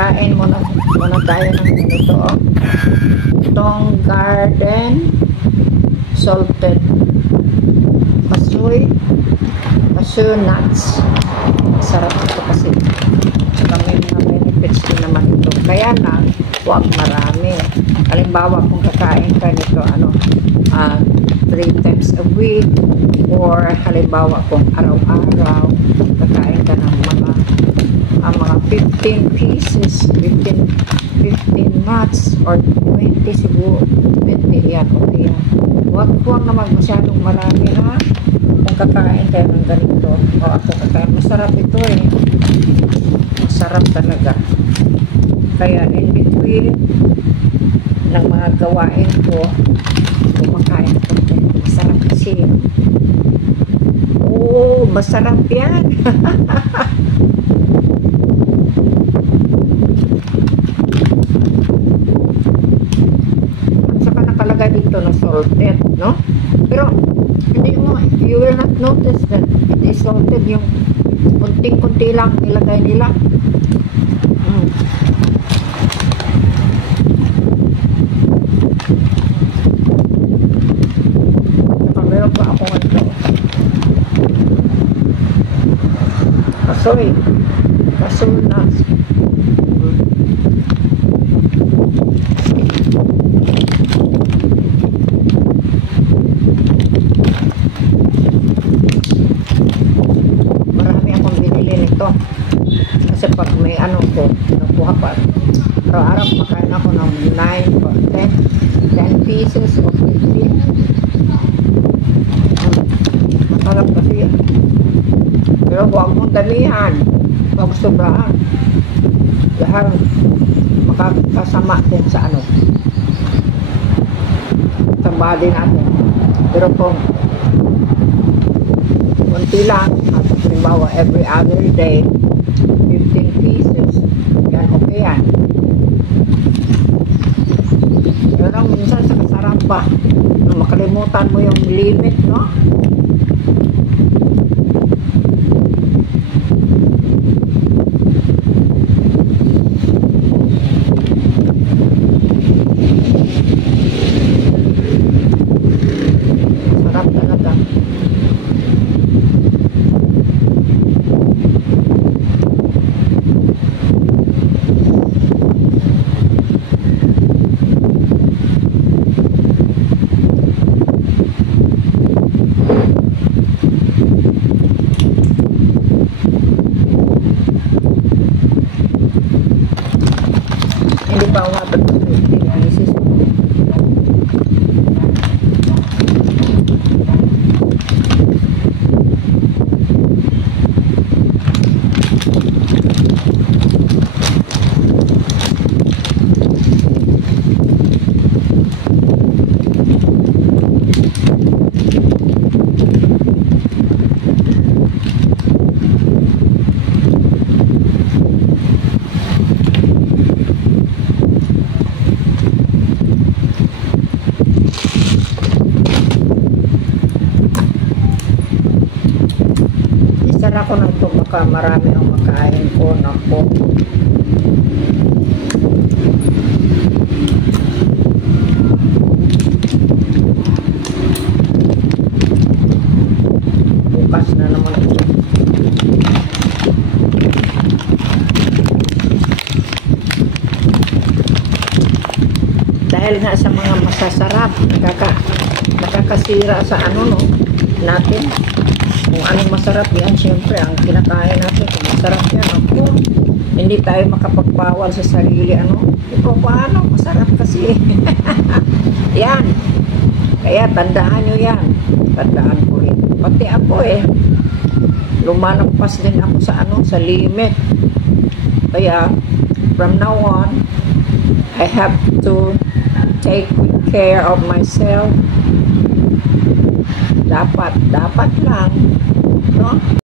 Kain muna tayo ng ganito, oh. Tong Garden salted cashew nuts. Sarap ito kasi may mga benefits din naman ito. Kaya lang, huwag marami. Halimbawa, kung kakain ka nito, 3 times a week, or halimbawa kung araw-araw, kakain ka ng mga 15 pieces, 15 nuts, or 20 siguro, 20, yan, okay yan. Huwag naman masyadong marami, ha? Kung kakain kayo ng ganito, o ako kakain, masarap ito eh. Masarap talaga. Kaya in between ng mga gawain ko, kumakain ko. Masarap kasi. Oh, masarap yan. At saka nakalagay dito na salted, no? Pero hindi mo, you will not notice that it is salted. Yung kunting-kunti lang nilagay nila. Meron pa ako ito. Cashew nuts. Marami akong binili nito. Kasi pag may nakuha pa. Araw-araw makain ako ng 9 or 10 pieces or 15. Masarap kasi yan. Pero huwag mong damihan. Huwag sobrahan. Dahil makakasama din sa sa body natin. Pero kung konti lang, at halimbawa every other day, 15 pieces, yan, okay yan. Pero minsan sa kasarap pa, makalimutan mo yung limit, no? Sarap talaga. Hindi pa umabot ng 15 pieces. Isara ko na ito, baka marami ang makain ko. Naku. Bukas na naman ito. Dahil nga sa mga masasarap, nakakasira sa natin. Kung anong masarap yan, syempre, ang kinakain natin, kung masarap yan, ako, hindi tayo makapagpawal sa sarili, ito paano, masarap kasi. Yan. Kaya, tandaan nyo yan. Tandaan ko rin. Pati ako lumalagpas din ako sa limit. Kaya, from now on, I have to take good care of myself. Dapat lang, no?